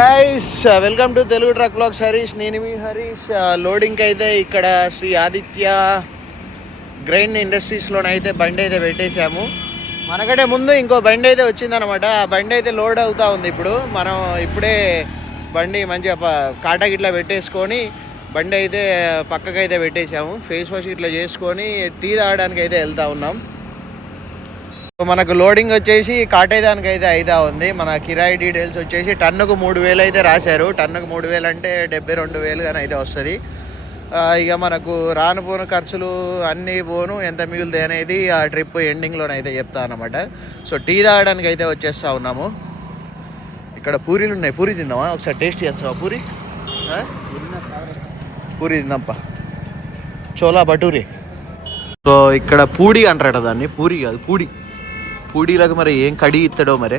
Guys welcome to Telugu truck blogs Harish నేను మీ Harish loading uh, అయితే ఇక్కడ శ్రీ ఆదిత్య గ్రైన్ ఇండస్ట్రీస్లోనైతే బండి అయితే పెట్టేశాము. మనకంటే ముందు ఇంకో బండి అయితే వచ్చిందనమాట ఆ బండి అయితే లోడ్ అవుతా ఉంది ఇప్పుడు. మనం ఇప్పుడే బండి మంచిగా ప- కాటా గిట్లా పెట్టేసుకొని బండి అయితే పక్కకైతే పెట్టేశాము. ఫేస్ వాష్ ఇట్లా చేసుకొని టీ తాగడానికి అయితే వెళ్తా ఉన్నాం. మనకు లోడింగ్ వచ్చేసి కాటేదానికి అయితే ఐదా ఉంది. మన కిరాయి డీటెయిల్స్ వచ్చేసి టన్నుకు మూడు వేలు అయితే రాశారు. టన్నుకు మూడు వేలు అంటే డెబ్బై రెండు వేలు కానీ అయితే వస్తుంది. ఇక మనకు రాను పోను ఖర్చులు అన్నీ పోను ఎంత మిగులుతాయి అనేది ఆ ట్రిప్ ఎండింగ్లోనైతే చెప్తా అనమాట సో టీ తాగడానికి అయితే వచ్చేస్తా ఉన్నాము. ఇక్కడ పూరీలు ఉన్నాయి. పూరి తిందామా? ఒకసారి టేస్ట్ చేస్తావా పూరి? పూరి తిందాంపా. చోలా భటూరి సో ఇక్కడ పూడి అంటారట దాన్ని. పూరి కాదు పూడి. పూడీలకు మరి ఏం కడి ఇస్తాడో మరి?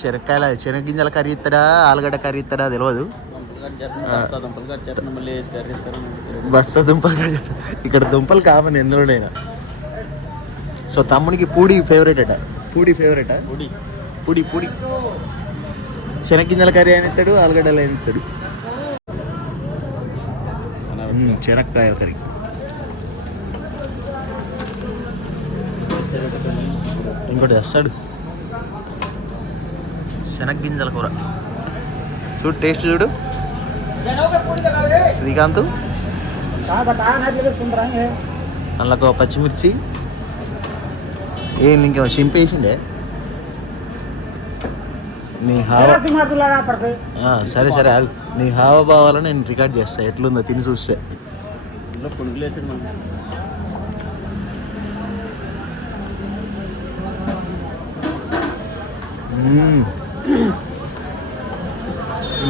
శనక్కాయల శనగింజల కర్రీ ఇస్తాడా ఆలుగడ్డ కర్రీ ఇస్తాడా తెలియదు బస్స దుంపలు ఇక్కడ దుంపలు కామన్ ఎందులోనైనా. సో తమ్మునికి పూడి ఫేవరెట్ అట. పూడి ఫేవరెట్ పూడి. పూడి శనగింజల కర్రీ అని ఇస్తాడు ఆలుగడ్డలు అని ఇస్తాడు మ్మ్, శనక్కాయల కర్రీ. ఇంకోటి తెస్తాడు. శనగ్గింజల కూర. చూడు టేస్ట్ చూడు. శ్రీకాంత్. అందులో ఒక పచ్చిమిర్చి. ఏం ఇంకేమో చింపేసిండే నీ హావ సరే సరే ఆగు. నీ హావభావాలను నేను రికార్డ్ చేస్తా. ఎట్లుందో తిని చూస్తే. మ్మ్.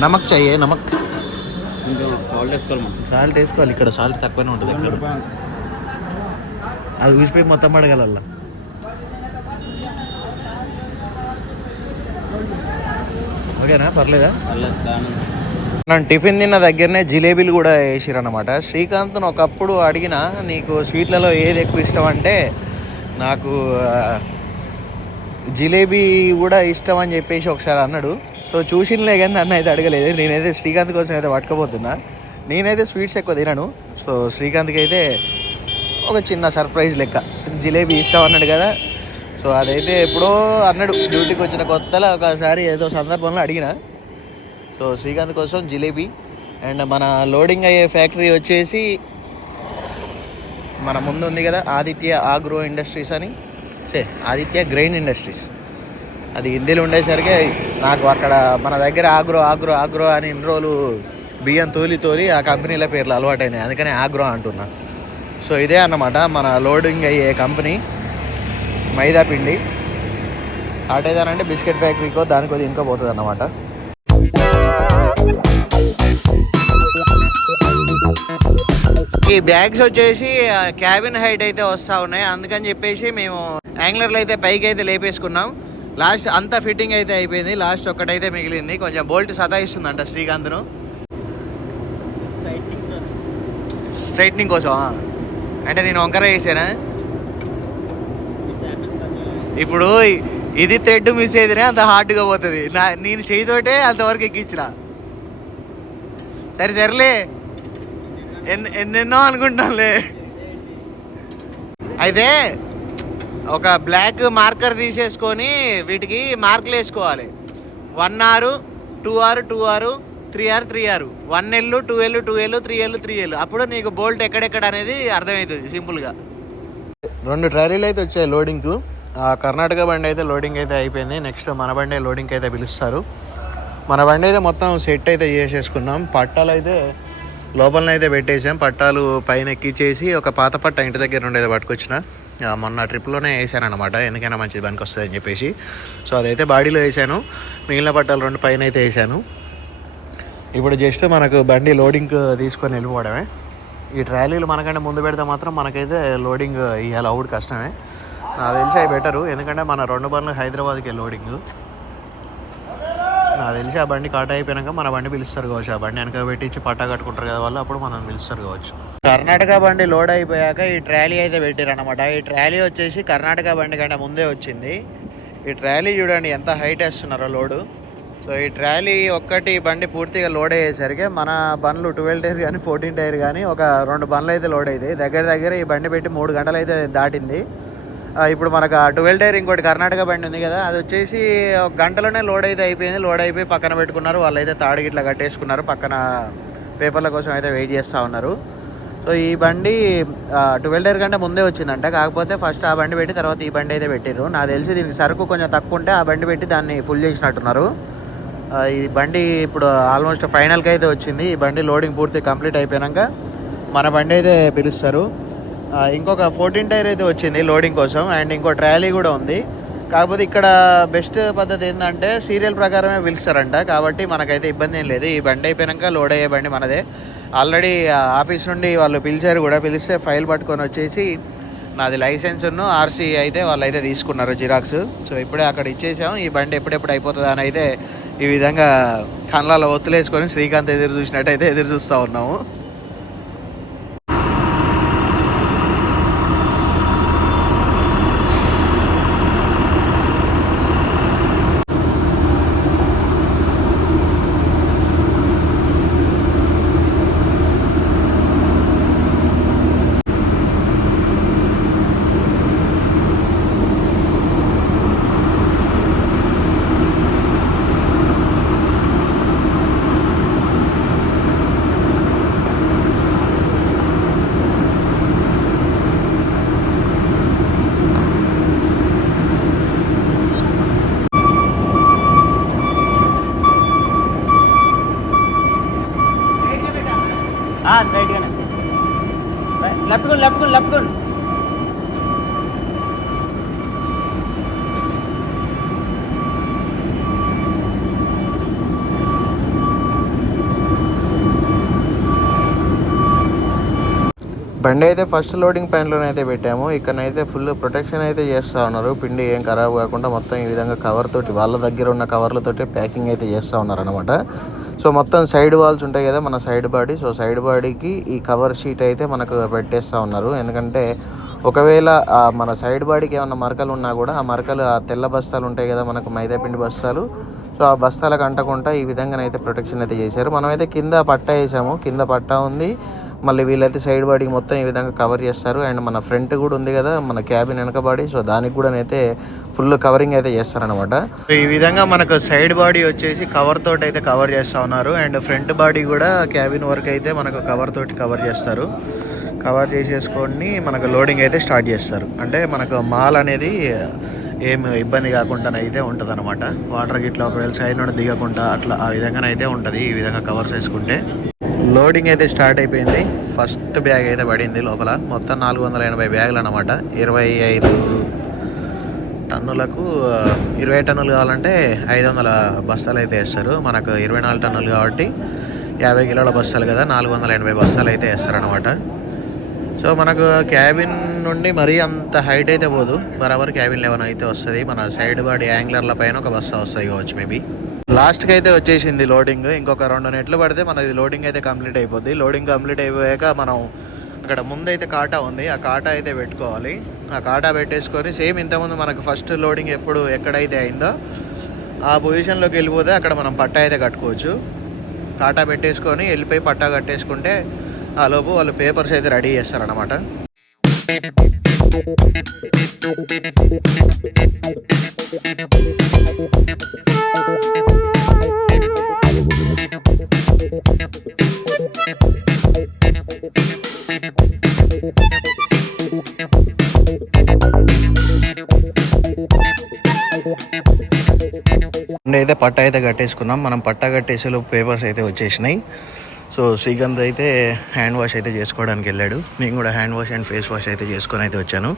నమక్ చాయే నమక్. సాల్ట్ వేసుకోవాలి ఇక్కడ సాల్ట్ తక్కువనే ఉంటుంది ఇక్కడ అది ఊసిపోయి మొత్తం పడగలల్లా. ఓకేనా పర్లేదా? మనం టిఫిన్ తిన్న దగ్గరనే జిలేబీలు కూడా వేసిరన్నమాట. శ్రీకాంత్ను ఒకప్పుడు అడిగిన నీకు స్వీట్లలో ఏది ఎక్కువ ఇష్టం? అంటే నాకు జిలేబీ కూడా ఇష్టం అని చెప్పేసి ఒకసారి అన్నాడు. సో చూసినలే కానీ నన్ను అయితే అడగలేదు. నేనైతే శ్రీకాంత్ కోసం అయితే పట్టుకోబోతున్నా నేనైతే స్వీట్స్ ఎక్కువ తినను. సో శ్రీకాంత్కి అయితే ఒక చిన్న సర్ప్రైజ్ లెక్క. జిలేబీ ఇష్టం అన్నాడు కదా. సో అదైతే ఎప్పుడో అన్నాడు. డ్యూటీకి వచ్చిన కొత్తలో ఒకసారి ఏదో సందర్భంలో అడిగిన. సో శ్రీకాంత్ కోసం జిలేబీ అండ్ మన లోడింగ్ అయ్యే ఫ్యాక్టరీ వచ్చేసి మన ముందు ఉంది కదా ఆదిత్య ఆగ్రో ఇండస్ట్రీస్ అని. సే ఆదిత్య గ్రెయిన్ ఇండస్ట్రీస్. అది హిందీలో ఉండేసరికి నాకు అక్కడ మన దగ్గర ఆగ్రో ఆగ్రో ఆగ్రో అని ఇన్ని రోజులు బియ్యం తోలి తోలి ఆ కంపెనీల పేర్లు అలవాటైనాయి. అందుకని ఆగ్రో అంటున్నా. సో ఇదే అన్నమాట. మన లోడింగ్ అయ్యే కంపెనీ మైదా పిండి. అంటే బిస్కెట్ ఫ్యాక్టరీకో దానికో దీనికో పోతుంది అన్నమాట ఈ బ్యాగ్స్ వచ్చేసి క్యాబిన్ హైట్ అయితే వస్తూ ఉన్నాయి. అందుకని చెప్పేసి మేము యాంగ్లర్లు అయితే పైకి అయితే లేపేసుకున్నాం. లాస్ట్ అంతా ఫిట్టింగ్ అయితే అయిపోయింది. లాస్ట్ ఒక్కటైతే మిగిలింది. కొంచెం బోల్ట్ సతాయిస్తుందంట శ్రీకాంత్ను. స్ట్రైట్నింగ్ కోసం అంటే నేను వంకర వేసానా ఇప్పుడు ఇది థ్రెడ్ మిస్ అయితేనే అంత హార్డ్గా పోతుంది. నా నేను చేయితోటే అంతవరకు ఎక్కించిన సరే సరేలే. ఎన్ ఎన్నెన్నో అనుకుంటానులే. అయితే ఒక బ్లాక్ మార్కర్ తీసేసుకొని వీటికి మార్కులు వేసుకోవాలి. వన్ ఆరు two R two R three R three R. One L two L two L three L three L అప్పుడు నీకు బోల్ట్ ఎక్కడెక్కడ అనేది అర్థమవుతుంది సింపుల్గా. రెండు ట్రాలీలు అయితే వచ్చాయి లోడింగ్కు. కర్ణాటక బండి అయితే లోడింగ్ అయితే అయిపోయింది. నెక్స్ట్ మన బండి లోడింగ్కి అయితే పిలుస్తారు. మన బండి అయితే మొత్తం సెట్ అయితే చేసేసుకున్నాం. పట్టాలు అయితే లోపలనైతే పెట్టేసాం. పట్టాలు పైన ఎక్కిచ్చేసి ఒక పాత పట్ట ఇంటి దగ్గర నుండి అయితే పట్టుకొచ్చిన. మొన్న ట్రిప్లోనే వేసాను అనమాట ఎందుకైనా మంచిది పనికి వస్తుంది అని చెప్పేసి. సో అదైతే బాడీలో వేసాను. మిగిలిన పట్టాలు రెండు పైన అయితే వేసాను. ఇప్పుడు జస్ట్ మనకు బండి లోడింగ్ తీసుకొని వెళ్ళిపోవడమే. ఈ ట్రాలీలు మనకంటే ముందు పెడితే మాత్రం మనకైతే లోడింగ్ ఇవాళ అవుట్ కష్టమే. నాకు తెలిసి అవి బెటరు. ఎందుకంటే మన రెండు బండ్లు హైదరాబాద్కి లోడింగ్. నాకు తెలిసి ఆ బండి కాట అయిపోయినాక మన బండి పిలుస్తారు కావచ్చు. ఆ బండి వెనక పెట్టించి పట్టా కట్టుకుంటారు కదా వాళ్ళు అప్పుడు మనం పిలుస్తారు కావచ్చు. కర్ణాటక బండి లోడ్ అయిపోయాక ఈ ట్రాలీ అయితే పెట్టారు అనమాట ఈ ట్రాలీ వచ్చేసి కర్ణాటక బండి కంటే ముందే వచ్చింది. ఈ ట్రాలీ చూడండి ఎంత హైట్ వేస్తున్నారో లోడు. సో ఈ ట్రాలీ ఒక్కటి బండి పూర్తిగా లోడ్ అయ్యేసరికి మన బండ్లు ట్వెల్వ్ టైర్ కానీ ఫోర్టీన్ టైర్ కానీ ఒక రెండు బండ్లు అయితే లోడ్ అవుతాయి దగ్గర దగ్గర ఈ బండి పెట్టి మూడు గంటలు అయితే దాటింది. ఇప్పుడు మనకు ఆ ట్వెల్వ్ టైర్ ఇంకోటి కర్ణాటక బండి ఉంది కదా అది వచ్చేసి ఒక గంటలోనే లోడ్ అయితే అయిపోయింది. లోడ్ అయిపోయి పక్కన పెట్టుకున్నారు. వాళ్ళు అయితే తాడు గిట్లా కట్టేసుకున్నారు. పక్కన పేపర్ల కోసం అయితే వెయిట్ చేస్తూ ఉన్నారు. సో ఈ బండి ట్వెల్వ్ డేర్ కంటే ముందే వచ్చిందంట. కాకపోతే ఫస్ట్ ఆ బండి పెట్టి తర్వాత ఈ బండి అయితే పెట్టిర్రు. నాకు తెలిసి దీనికి సరుకు కొంచెం తక్కువ ఉంటే ఆ బండి పెట్టి దాన్ని ఫుల్ చేసినట్టున్నారు. ఈ బండి ఇప్పుడు ఆల్మోస్ట్ ఫైనల్కి అయితే వచ్చింది. ఈ బండి లోడింగ్ పూర్తి కంప్లీట్ అయిపోయాక మన బండి అయితే పిలుస్తారు. ఇంకొక ఫోర్టీన్ టైర్ అయితే వచ్చింది లోడింగ్ కోసం. అండ్ ఇంకో ట్రాలీ కూడా ఉంది. కాకపోతే ఇక్కడ బెస్ట్ పద్ధతి ఏంటంటే సీరియల్ ప్రకారమే పిలుస్తారంట. కాబట్టి మనకైతే ఇబ్బంది ఏం లేదు. ఈ బండి అయిపోయాక లోడ్ అయ్యే బండి మనదే. ఆల్రెడీ ఆఫీస్ నుండి వాళ్ళు పిలిచారు కూడా. పిలిస్తే ఫైల్ పట్టుకొని వచ్చేసి నాది లైసెన్స్ ఆర్సీ అయితే వాళ్ళు అయితే తీసుకున్నారు జిరాక్స్. సో ఇప్పుడే అక్కడ ఇచ్చేసాం. ఈ బండి ఎప్పుడెప్పుడు అయిపోతుంది అని అయితే ఈ విధంగా కళ్ళలో ఒత్తులేసుకొని శ్రీకాంత్ ఎదురు చూసినట్టు అయితే ఎదురు చూస్తూ ఉన్నాము స్ట్రైట్ గానే లెఫ్ట్ కొను లెఫ్ట్ కొను లెఫ్ట్ కొను బండి అయితే ఫస్ట్ లోడింగ్ పాయింట్లోనే అయితే పెట్టాము. ఇక్కడనైతే ఫుల్ ప్రొటెక్షన్ అయితే చేస్తూ ఉన్నారు. పిండి ఏం ఖరాబ్ కాకుండా మొత్తం ఈ విధంగా కవర్ తోటి వాళ్ళ దగ్గర ఉన్న కవర్లతోటి ప్యాకింగ్ అయితే చేస్తూ ఉన్నారు అనమాట సో మొత్తం సైడ్ వాల్స్ ఉంటాయి కదా మన సైడ్ బాడీ సో సైడ్ బాడీకి ఈ కవర్ షీట్ అయితే మనకు పెట్టేస్తూ ఉన్నారు. ఎందుకంటే ఒకవేళ మన సైడ్ బాడీకి ఏమైనా మరకలు ఉన్నా కూడా ఆ మరకలు ఆ తెల్ల బస్తాలు ఉంటాయి కదా మనకు మైదాపిండి బస్తాలు. సో ఆ బస్తాలకు అంటకుండా ఈ విధంగానైతే ప్రొటెక్షన్ అయితే చేశారు. మనమైతే కింద పట్ట వేసాము. కింద పట్ట ఉంది. మళ్ళీ వీళ్ళైతే సైడ్ బాడీకి మొత్తం ఈ విధంగా కవర్ చేస్తారు. అండ్ మన ఫ్రంట్ కూడా ఉంది కదా మన క్యాబిన్ వెనక బాడీ సో దానికి కూడా అయితే ఫుల్ కవరింగ్ అయితే చేస్తారనమాట ఈ విధంగా మనకు సైడ్ బాడీ వచ్చేసి కవర్ తోటి అయితే కవర్ చేస్తూ ఉన్నారు. అండ్ ఫ్రంట్ బాడీ కూడా క్యాబిన్ వరకు అయితే మనకు కవర్ తోటి కవర్ చేస్తారు. కవర్ చేసేసుకొని మనకు లోడింగ్ అయితే స్టార్ట్ చేస్తారు. అంటే మనకు మాల్ అనేది ఏం ఇబ్బంది కాకుండా అయితే ఉంటుంది అనమాట వాటర్ గిట్లా ఒకవేళ సైడ్ నుండి దిగకుండా అట్లా ఆ విధంగానైతే ఉంటుంది. ఈ విధంగా కవర్స్ వేసుకుంటే లోడింగ్ అయితే స్టార్ట్ అయిపోయింది. ఫస్ట్ బ్యాగ్ అయితే పడింది లోపల. మొత్తం నాలుగు వందల ఎనభై బ్యాగులు అనమాట ఇరవై ఐదు టన్నులకు ఇరవై టన్నులు కావాలంటే ఐదు వందల బస్తాలు అయితే వేస్తారు. మనకు ఇరవై నాలుగు టన్నులు కాబట్టి యాభై కిలోల బస్తాలు కదా నాలుగు వందల ఎనభై బస్తాలు అయితే వేస్తారనమాట సో మనకు క్యాబిన్ నుండి మరీ అంత హైట్ అయితే పోదు. బరాబర్ క్యాబిన్ లెవెన్ అయితే వస్తుంది. మన సైడ్ బాడీ యాంగ్లర్ల పైన ఒక బస్తా వస్తుంది కావచ్చు మేబీ. లాస్ట్కి అయితే వచ్చేసింది లోడింగ్. ఇంకొక రెండు నెట్లు పడితే మనది లోడింగ్ అయితే కంప్లీట్ అయిపోద్ది. లోడింగ్ కంప్లీట్ అయిపోయాక మనం అక్కడ ముందైతే కాటా ఉంది. ఆ కాటా అయితే పెట్టుకోవాలి. ఆ కాటా పెట్టేసుకొని సేమ్ ఇంతకుముందు మనకు ఫస్ట్ లోడింగ్ ఎప్పుడు ఎక్కడైతే అయిందో ఆ పొజిషన్లోకి వెళ్ళిపోతే అక్కడ మనం పట్టా అయితే కట్టుకోవచ్చు. కాటా పెట్టేసుకొని వెళ్ళిపోయి పట్టా కట్టేసుకుంటే ఆ లోపు వాళ్ళు పేపర్స్ అయితే రెడీ చేస్తారనమాట అయితే పట్ట అయితే కట్టేసుకున్నాం. మనం పట్ట కట్టేసే పేపర్స్ అయితే వచ్చేసినాయి. సో శ్రీకాంత్ అయితే హ్యాండ్ వాష్ అయితే చేసుకోవడానికి వెళ్ళాడు. నేను కూడా hand wash and face wash అయితే చేసుకొని అయితే వచ్చాను.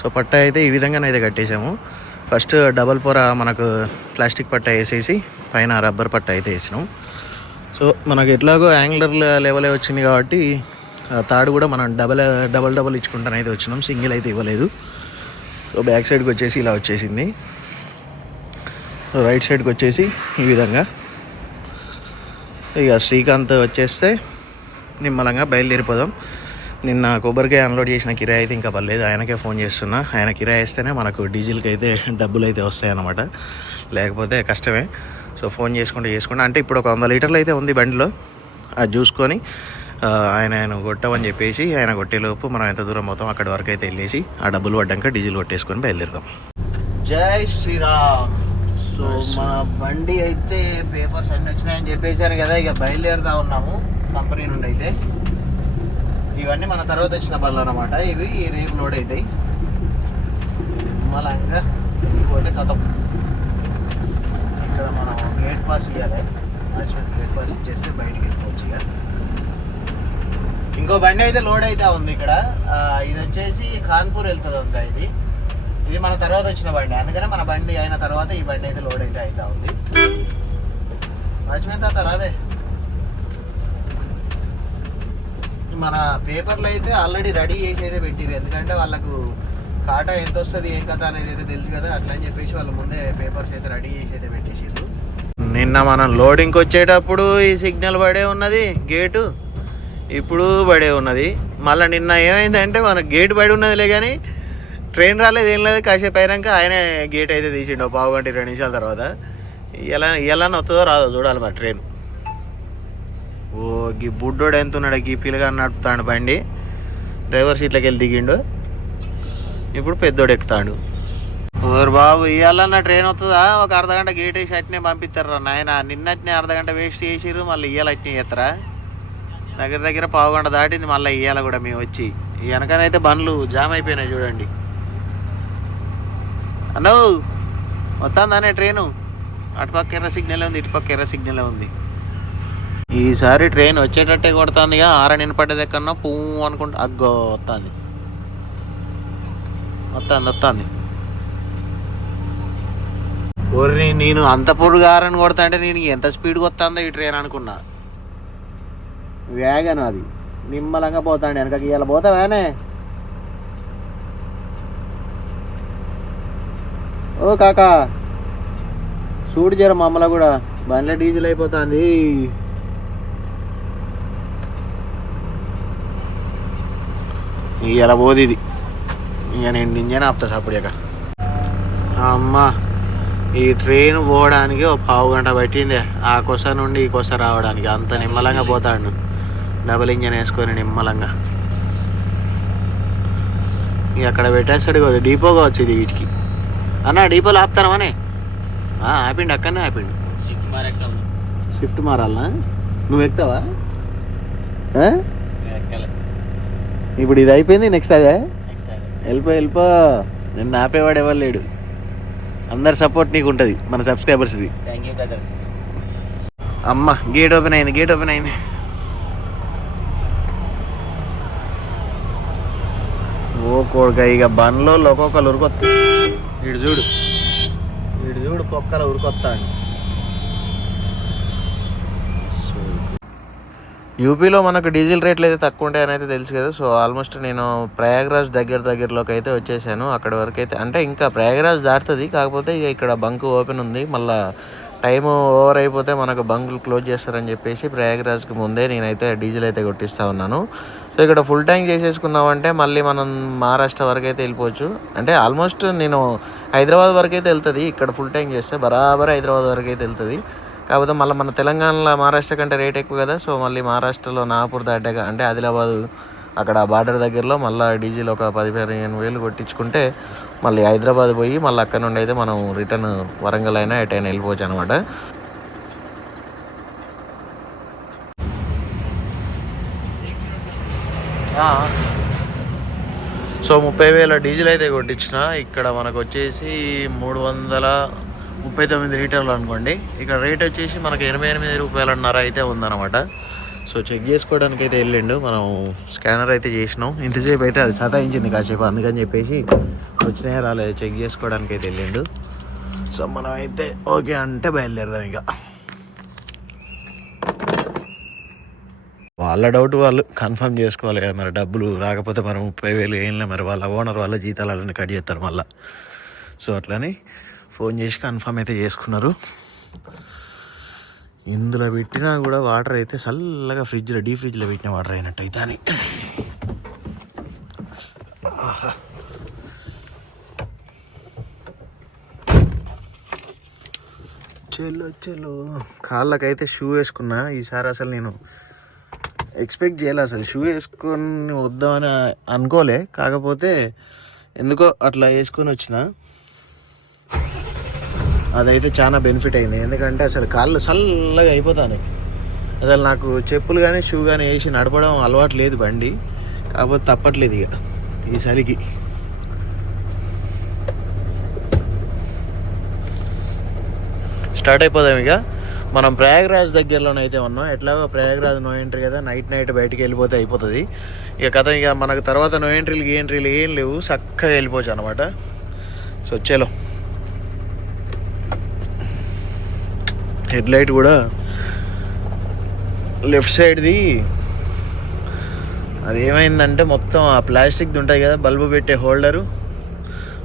సో పట్ట అయితే ఈ విధంగానైతే కట్టేసాము. ఫస్ట్ డబల్ పొర మనకు ప్లాస్టిక్ పట్ట వేసేసి పైన రబ్బర్ పట్ట అయితే వేసినాం. సో మనకు ఎట్లాగో యాంగులర్ లెవెల్ వచ్చింది కాబట్టి ఆ కూడా మనం డబల్ డబల్ డబల్ ఇచ్చుకుంటాను అయితే వచ్చినాం. సింగిల్ అయితే ఇవ్వలేదు. సో బ్యాక్ సైడ్కి వచ్చేసి ఇలా వచ్చేసింది. రైట్ సైడ్కి వచ్చేసి ఈ విధంగా. ఇక శ్రీకాంత్ వచ్చేస్తే నిమ్మలంగా బయలుదేరిపోదాం. నిన్న కొబ్బరికాయ అన్లోడ్ చేసిన కిరాయి అయితే ఇంకా పర్లేదు. ఆయనకే ఫోన్ చేస్తున్నా. ఆయన కిరాయి ఇస్తేనే మనకు డీజిల్కి అయితే డబ్బులు అయితే వస్తాయి అన్నమాట లేకపోతే కష్టమే. సో ఫోన్ చేసుకుంటే చేసుకుంటే అంటే ఇప్పుడు ఒక వంద లీటర్లు అయితే ఉంది బండిలో. అది చూసుకొని ఆయన ఆయన కొట్టమని చెప్పేసి ఆయన కొట్టేలోపు మనం ఎంత దూరం పోతాం అక్కడి వరకు అయితే వెళ్ళేసి ఆ డబ్బులు పడ్డాక డీజిల్ కొట్టేసుకొని బయలుదేరుతాం జై శ్రీరామ్. సో మన బండి అయితే పేపర్స్ అన్ని వచ్చినాయని చెప్పేసాను కదా ఇక బయలుదేరుతా ఉన్నాము కంపెనీ నుండి అయితే. ఇవన్నీ మన తర్వాత వచ్చిన పనులు అనమాట ఇవి రేపు లోడ్ అవుతాయి. మలంగా పోతే కథం. ఇక్కడ మనం గేట్ పాస్ ఇవ్వాలి వాచ్మెన్ గేట్ పాస్ ఇచ్చేస్తే బయటికి వెళ్ళిపోవచ్చు ఇక. ఇంకో బండి అయితే లోడ్ అయితే ఉంది ఇక్కడ. ఇది వచ్చేసి కాన్పూర్ వెళ్తుంది అంతా ఇది. ఇది మన తర్వాత వచ్చిన బండి. అందుకనే మన బండి అయిన తర్వాత ఈ బండి అయితే లోడ్ అయితే అవుతా ఉంది. వాచ్మెన్ తాత రావే. మన పేపర్లు అయితే ఆల్రెడీ రెడీ చేసి అయితే పెట్టిరు ఎందుకంటే వాళ్ళకు కాటా ఎంత వస్తుంది ఏం కథ అనేది అయితే తెలుసు కదా అట్లా అని చెప్పేసి వాళ్ళు ముందే పేపర్స్ అయితే రెడీ చేసి అయితే పెట్టేసారు నిన్న మనం లోడింగ్కి వచ్చేటప్పుడు ఈ సిగ్నల్ పడే ఉన్నది గేటు ఇప్పుడు పడే ఉన్నది. మళ్ళీ నిన్న ఏమైందంటే మన గేట్ పడి ఉన్నదిలే కానీ ట్రైన్ రాలేదు ఏం లేదు కాసేపు అయినాక ఆయనే గేట్ అయితే తీసిండు పావు గంట ఇరవై నిమిషాల తర్వాత. ఎలా ఎలా వస్తుందో రాదో చూడాలి మరి ట్రైన్ ఓ గీ బుడ్డోడు ఎంత ఉన్నాడు గీ పిల్లగా నడుపుతాడు బండి. డ్రైవర్ సీట్లోకి వెళ్ళి దిగిండు. ఇప్పుడు పెద్దోడు ఎక్కుతాడు. ఓరు బాబు ఇవ్వాలన్నా ట్రైన్ వస్తుందా ఒక అర్ధగంట గేట్ వేసి అట్నే పంపిస్తారా నాయన. నిన్నట్నే అర్ధగంట వేస్ట్ చేసిర్రు మళ్ళీ ఇవాళ అట్నే చేస్తారా దగ్గర దగ్గర పావుగంట దాటింది మళ్ళీ ఇయ్యాల కూడా మేము వచ్చి. వెనకనైతే బండ్లు జామ్ అయిపోయినాయి చూడండి. అన్నో వస్తుందానే ట్రైను అటుపక్క ఎర్ర సిగ్నలే ఉంది ఇటుపక్క ఎర్ర సిగ్నలే ఉంది. ఈసారి ట్రైన్ వచ్చేటట్టే కొడుతుందిగా ఆరని వినపడ్డది ఎక్కడన్నా పువ్వు అనుకుంటా. అగ్గో వస్తుంది వస్తుంది వస్తుంది ఊరిని నేను అంత పొడుగు ఆరని కొడతా అంటే నేను ఎంత స్పీడ్గా వస్తుందో ఈ ట్రైన్ అనుకున్నా. వేగన్ అది నిమ్మలంగా పోతాండి వెనకకి ఇలా పోతావేనే ఓ కాకా చూడు జర మమ్మల్ని కూడా. బండ్లో డీజిల్ అయిపోతుంది. ఇలా పోదు ఇది. ఇక నేను ఇంజన్ ఆపుతా సప్పుడాక అమ్మా ఈ ట్రైన్ పోవడానికి ఒక పావు గంట పట్టింది. ఆ కొస నుండి ఈ కొస రావడానికి అంత నిమ్మలంగా పోతాడు. డబుల్ ఇంజన్ వేసుకొని నిమ్మలంగా. ఇక అక్కడ పెట్టేస్తాడు కదా డీపో కావచ్చు ఇది వీటికి. అన్న డీపోలో ఆపుతానమనే ఆ, ఆపిండు అక్కడనే ఆపిండు. షిఫ్ట్ మారాలనా? నువ్వు ఎక్కుతావా? ఇప్పుడు ఇది అయిపోయింది నెక్స్ట్ అదే? వెళ్ళిపో వెళ్ళిపో నిన్ను ఆపేవాడు ఎవరు లేడు. అందరి సపోర్ట్ నీకు ఉంటుంది మన సబ్స్క్రైబర్స్ది. థ్యాంక్ యూ బ్రదర్స్ అమ్మ గేట్ ఓపెన్ అయింది గేట్ ఓపెన్ అయింది. ఓ కొడుక ఇక బండ్లో ఒక్కొక్కరు ఉరికొత్తా. ఇడు చూడు. ఇడు చూడు కుక్కలు ఉరికొత్తాడు యూపీలో మనకు డీజిల్ రేట్లు అయితే తక్కువ ఉంటాయని అయితే తెలుసు కదా. సో ఆల్మోస్ట్ నేను ప్రయాగ్రాజ్ దగ్గర దగ్గరలోకి అయితే వచ్చేసాను. అక్కడి వరకు అయితే అంటే ఇంకా ప్రయాగ్రాజ్ దాటుతుంది. కాకపోతే ఇక ఇక్కడ బంక్ ఓపెన్ ఉంది. మళ్ళీ టైం ఓవర్ అయిపోతే మనకు బంకులు క్లోజ్ చేస్తారని చెప్పేసి ప్రయాగ్రాజ్కి ముందే నేనైతే డీజిల్ అయితే కొట్టిస్తా ఉన్నాను. సో ఇక్కడ ఫుల్ ట్యాంక్ చేసేసుకున్నామంటే మళ్ళీ మనం మహారాష్ట్ర వరకు అయితే వెళ్ళిపోవచ్చు. అంటే ఆల్మోస్ట్ నేను హైదరాబాద్ వరకు అయితే వెళ్తుంది. ఇక్కడ ఫుల్ ట్యాంక్ చేస్తే బరాబర్ హైదరాబాద్ వరకు అయితే వెళ్తుంది. కాకపోతే మళ్ళీ మన తెలంగాణలో మహారాష్ట్ర కంటే రేట్ ఎక్కువ కదా సో మళ్ళీ మహారాష్ట్రలో నాగపూర్ దాటాక అంటే ఆదిలాబాద్ అక్కడ బార్డర్ దగ్గరలో మళ్ళీ డీజిల్ ఒక పది పదిహేను వేలు కొట్టించుకుంటే మళ్ళీ హైదరాబాద్ పోయి మళ్ళీ అక్కడ నుండి అయితే మనం రిటర్న్ వరంగల్ అయినా ఎటైనా వెళ్ళిపోవచ్చు అనమాట సో ముప్పై వేల డీజిల్ అయితే కొట్టించిన ఇక్కడ మనకు వచ్చేసి మూడు వందల ముప్పై తొమ్మిది లీటర్లు అనుకోండి. ఇక్కడ రేట్ వచ్చేసి మనకు ఎనభై ఎనిమిది రూపాయలన్నర అయితే ఉందన్నమాట. సో చెక్ చేసుకోవడానికి అయితే వెళ్ళిండు. మనం స్కానర్ అయితే చేసినాం. ఇంతసేపు అయితే అది సతాయించింది కాసేపు. అందుకని చెప్పేసి వచ్చినాయా రాలేదు చెక్ చేసుకోవడానికి అయితే వెళ్ళిండు. సో మనం అయితే ఓకే అంటే బయలుదేరదాం ఇక. వాళ్ళ డౌట్ వాళ్ళు కన్ఫర్మ్ చేసుకోవాలి కదా మరి. డబ్బులు రాకపోతే మరి ముప్పై వేలు ఏం లేదు. మరి వాళ్ళ ఓనర్ వాళ్ళ జీతాలని కట్ చేస్తారు మళ్ళీ. సో అట్లని ఫోన్ చేసి కన్ఫర్మ్ అయితే చేసుకున్నారు. ఇందులో పెట్టినా కూడా వాటర్ అయితే చల్లగా ఫ్రిడ్జ్లో డీ ఫ్రిడ్జ్లో పెట్టిన వాటర్ అయినట్టు అయితే అని చెల్లో చెల్లో. కాళ్ళకైతే షూ వేసుకున్నా. ఈసారి అసలు నేను ఎక్స్పెక్ట్ చేయలే అసలు. షూ వేసుకొని వద్దామని అనుకోలే. కాకపోతే ఎందుకో అట్లా వేసుకొని వచ్చిన. అదైతే చాలా బెనిఫిట్ అయింది. ఎందుకంటే అసలు కాళ్ళు చల్లగా అయిపోతాను అసలు నాకు చెప్పులు కానీ షూ కానీ వేసి నడపడం అలవాటు లేదు బండి. కాకపోతే తప్పట్లేదు ఇక ఈ చలికి స్టార్ట్ అయిపోదాం ఇక. మనం ప్రయాగ్రాజ్ దగ్గరలోనైతే ఉన్నాం. ఎట్లాగో ప్రయాగరాజ్ నో ఎంట్రీ కదా నైట్ నైట్ బయటికి వెళ్ళిపోతే అయిపోతుంది. ఇక కథ ఇక మనకు తర్వాత నో ఎంట్రీలు ఎంట్రీలు ఏం లేవు. చక్కగా వెళ్ళిపోవచ్చు అనమాట సో చలో. హెడ్ లైట్ కూడా లెఫ్ట్ సైడ్ది. అది ఏమైందంటే మొత్తం ఆ ప్లాస్టిక్ది ఉంటుంది కదా బల్బు పెట్టే హోల్డరు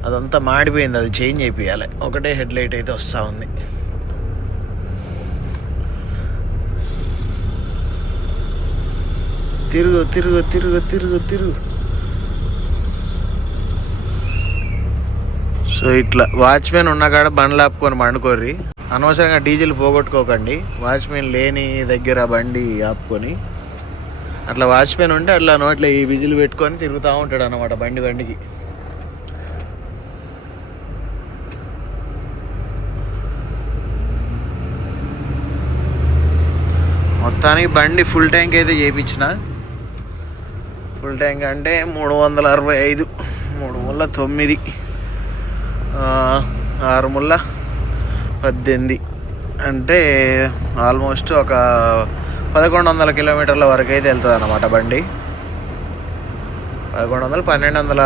అదంతా మాడిపోయింది అది చేంజ్ అయిపోయాలి. ఒకటే హెడ్ లైట్ అయితే వస్తూ ఉంది. తిరుగు తిరుగు తిరుగు తిరుగు తిరుగు. సో ఇట్లా వాచ్మెన్ ఉన్న కాడ బండ్లు ఆపుకొని పండుకోర్రి. అనవసరంగా డీజిల్ పోగొట్టుకోకండి. వాచ్మెన్ లేని దగ్గర బండి ఆపుకొని అట్లా వాచ్మెన్ ఉంటే అట్లా నోట్లో ఈ విజిల్ పెట్టుకొని తిరుగుతూ ఉంటాడు అనమాట బండి బండికి. మొత్తానికి బండి ఫుల్ ట్యాంక్ అయితే చేయించిన ఫుల్ ట్యాంక్ అంటే మూడు వందల అరవై ఐదు మూడు ముళ్ళ తొమ్మిది ఆరు ముళ్ళ. పద్దెనిమిది. అంటే ఆల్మోస్ట్ ఒక పదకొండు వందల కిలోమీటర్ల వరకు అయితే వెళ్తుంది అన్నమాట బండి. పదకొండు వందలు పన్నెండు వందల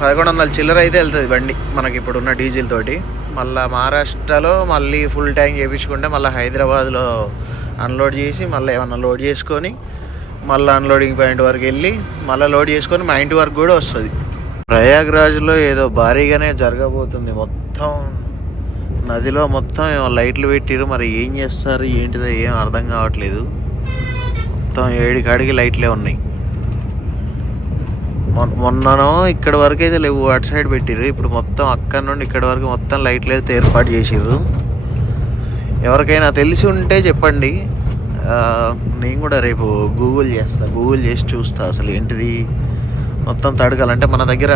పదకొండు వందల చిల్లర అయితే వెళ్తుంది బండి మనకి ఇప్పుడు ఉన్న డీజిల్ తోటి. మళ్ళీ మహారాష్ట్రలో మళ్ళీ ఫుల్ ట్యాంక్ చేయించుకుంటే మళ్ళీ హైదరాబాద్లో అన్లోడ్ చేసి మళ్ళీ ఏమన్నా లోడ్ చేసుకొని మళ్ళీ అన్లోడింగ్ పాయింట్ వరకు వెళ్ళి మళ్ళీ లోడ్ చేసుకొని మా ఇంటి వరకు కూడా వస్తుంది. ప్రయాగ్రాజ్లో ఏదో భారీగానే జరగబోతుంది మొత్తం. నదిలో మొత్తం ఏమో లైట్లు పెట్టిరు మరి ఏం చేస్తారు? ఏంటిదో ఏం అర్థం కావట్లేదు. మొత్తం ఏడు కాడికి లైట్లే ఉన్నాయి. మొన్న మొన్ననో ఇక్కడ వరకు అయితే లేవు. అటు సైడ్ పెట్టిర్రు. ఇప్పుడు మొత్తం అక్కడ నుండి ఇక్కడ వరకు మొత్తం లైట్లు అయితే ఏర్పాటు చేసిర్రు. ఎవరికైనా తెలిసి ఉంటే చెప్పండి. నేను కూడా రేపు గూగుల్ చేస్తా. గూగుల్ చేసి చూస్తా. అసలు ఏంటిది? మొత్తం తడకాలంటే మన దగ్గర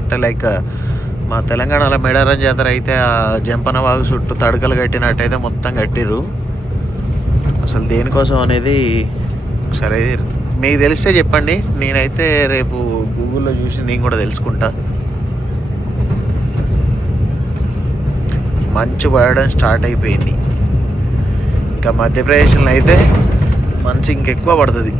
అంటే లైక్ మా తెలంగాణలో మేడారం జాతర అయితే ఆ జంపన వాగు చుట్టూ తడకలు కట్టినట్టయితే మొత్తం కట్టిర్రు. అసలు దేనికోసం అనేది సరే మీకు తెలిస్తే చెప్పండి. నేనైతే రేపు గూగుల్లో చూసి నేను కూడా తెలుసుకుంటా. మంచు పడడం స్టార్ట్ అయిపోయింది. ఇంకా మధ్యప్రదేశ్లో అయితే మంచు ఇంకెక్కువ పడుతుంది.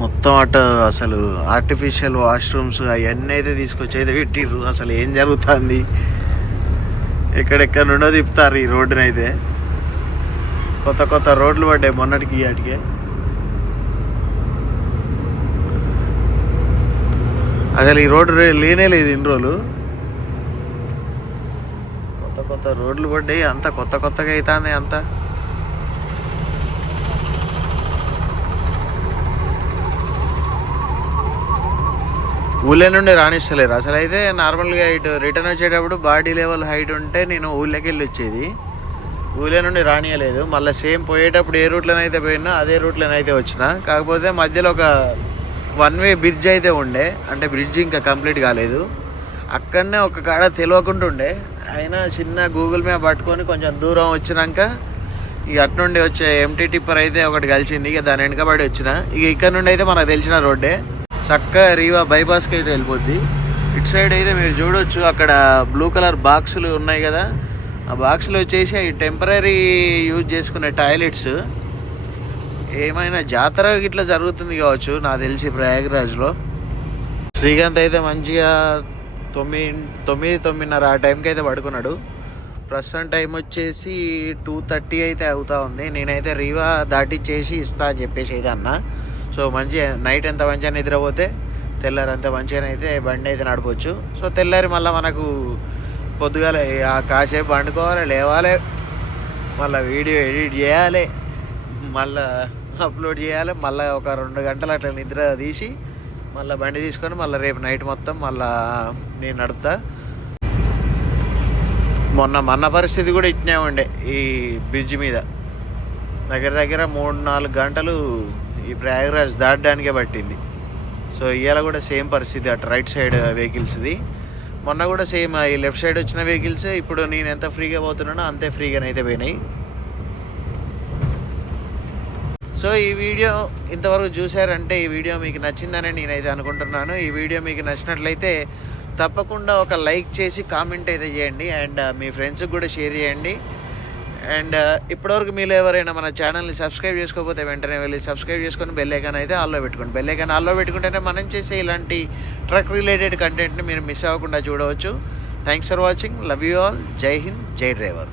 మొత్తం అటు అసలు ఆర్టిఫిషియల్ వాష్రూమ్స్ అవన్నీ అయితే తీసుకొచ్చి అయితే పెట్టిర్రు అసలు ఏం జరుగుతుంది? ఎక్కడెక్కడ నుండో తిప్పుతారు ఈ రోడ్డునైతే అయితే. కొత్త కొత్త రోడ్లు పడ్డాయి మొన్నటికి అటుకే అసలు ఈ రోడ్డు లేనే లేదు ఇన్ని రోజులు. కొత్త కొత్త రోడ్లు పడ్డాయి అంత కొత్త కొత్తగా అవుతుంది అంతా. ఊళ్ళో నుండి రాణిస్తలేరు అసలు అయితే నార్మల్గా ఇటు రిటర్న్ వచ్చేటప్పుడు బాడీ లెవెల్ హైట్ ఉంటే నేను ఊళ్ళోకి వెళ్ళి వచ్చేది. ఊళ్ళో నుండి రానియలేదు. మళ్ళీ సేమ్ పోయేటప్పుడు ఏ రూట్లోనైతే పోయినా అదే రూట్లోనైతే వచ్చిన. కాకపోతే మధ్యలో ఒక వన్ వే బ్రిడ్జ్ అయితే ఉండే. అంటే బ్రిడ్జ్ ఇంకా కంప్లీట్ కాలేదు. అక్కడనే ఒక కాడ తెలియకుండా ఉండే. అయినా చిన్న గూగుల్ మ్యాప్ పట్టుకొని కొంచెం దూరం వచ్చినాక ఇక అటు నుండి వచ్చే ఎంటీ టిప్పర్ అయితే ఒకటి కలిసింది. ఇక దాని వెనకబడి వచ్చిన. ఇక ఇక్కడ నుండి అయితే మనకు తెలిసిన రోడ్డే. చక్కగా రీవా బైపాస్కి అయితే వెళ్ళిపోద్ది. ఇటు సైడ్ అయితే మీరు చూడొచ్చు అక్కడ బ్లూ కలర్ బాక్సులు ఉన్నాయి కదా. ఆ బాక్సులు వచ్చేసి అవి టెంపరీ యూజ్ చేసుకునే టాయిలెట్స్. ఏమైనా జాతర ఇట్లా జరుగుతుంది కావచ్చు నాకు తెలిసి ప్రయాగరాజ్లో. శ్రీకాంత్ అయితే మంచిగా తొమ్మిది తొమ్మిది తొమ్మిదిన్నర ఆ టైంకి అయితే పడుకున్నాడు. ప్రస్తుతం టైం వచ్చేసి టూ థర్టీ అయితే అవుతా ఉంది. నేనైతే రీవా దాటిచ్చేసి ఇస్తా అని చెప్పేసి అయితే అన్నా. సో మంచి నైట్ ఎంత మంచిగా నిద్రపోతే తెల్లారి అంత మంచిగా అయితే బండి అయితే నడపచ్చు. సో తెల్లారి మళ్ళీ మనకు పొద్దుగాల ఆ కాసేపు వండుకోవాలి లేవాలి. మళ్ళీ వీడియో ఎడిట్ చేయాలి. మళ్ళీ అప్లోడ్ చేయాలి. మళ్ళీ ఒక రెండు గంటలు అట్లా నిద్ర తీసి మళ్ళీ బండి తీసుకొని మళ్ళీ రేపు నైట్ మొత్తం మళ్ళీ నేను నడుపుతా. మొన్న మన పరిస్థితి కూడా ఇట్నే ఉండే ఈ బ్రిడ్జ్ మీద. దగ్గర దగ్గర మూడు నాలుగు గంటలు ఈ ప్రయాగరాజ్ దాటడానికే పట్టింది. సో ఇవాళ కూడా సేమ్ పరిస్థితి అటు రైట్ సైడ్ వెహికల్స్ది. మొన్న కూడా సేమ్ ఈ లెఫ్ట్ సైడ్ వచ్చిన వెహికల్స్ ఇప్పుడు నేను ఎంత ఫ్రీగా పోతున్నానో అంతే ఫ్రీగానైతే పోయినాయి. సో ఈ వీడియో ఇంతవరకు చూశారంటే ఈ వీడియో మీకు నచ్చిందని నేనైతే అనుకుంటున్నాను. ఈ వీడియో మీకు నచ్చినట్లయితే తప్పకుండా ఒక లైక్ చేసి కామెంట్ అయితే చేయండి. అండ్ మీ ఫ్రెండ్స్కి కూడా షేర్ చేయండి. అండ్ uh, ఇప్పటివరకు మీరు ఎవరైనా మన ఛానల్ని సబ్స్క్రైబ్ చేసుకోకపోతే వెంటనే వెళ్ళి సబ్స్క్రైబ్ చేసుకొని బెల్ ఐకాన్ అయితే ఆల్లో పెట్టుకోండి. బెల్ ఐకాన్ ఆల్లో పెట్టుకుంటేనే మనం చేసే ఇలాంటి ట్రక్ రిలేటెడ్ కంటెంట్ని మీరు మిస్ అవ్వకుండా చూడవచ్చు. Thanks for watching love you all జై హింద్ జై డ్రైవర్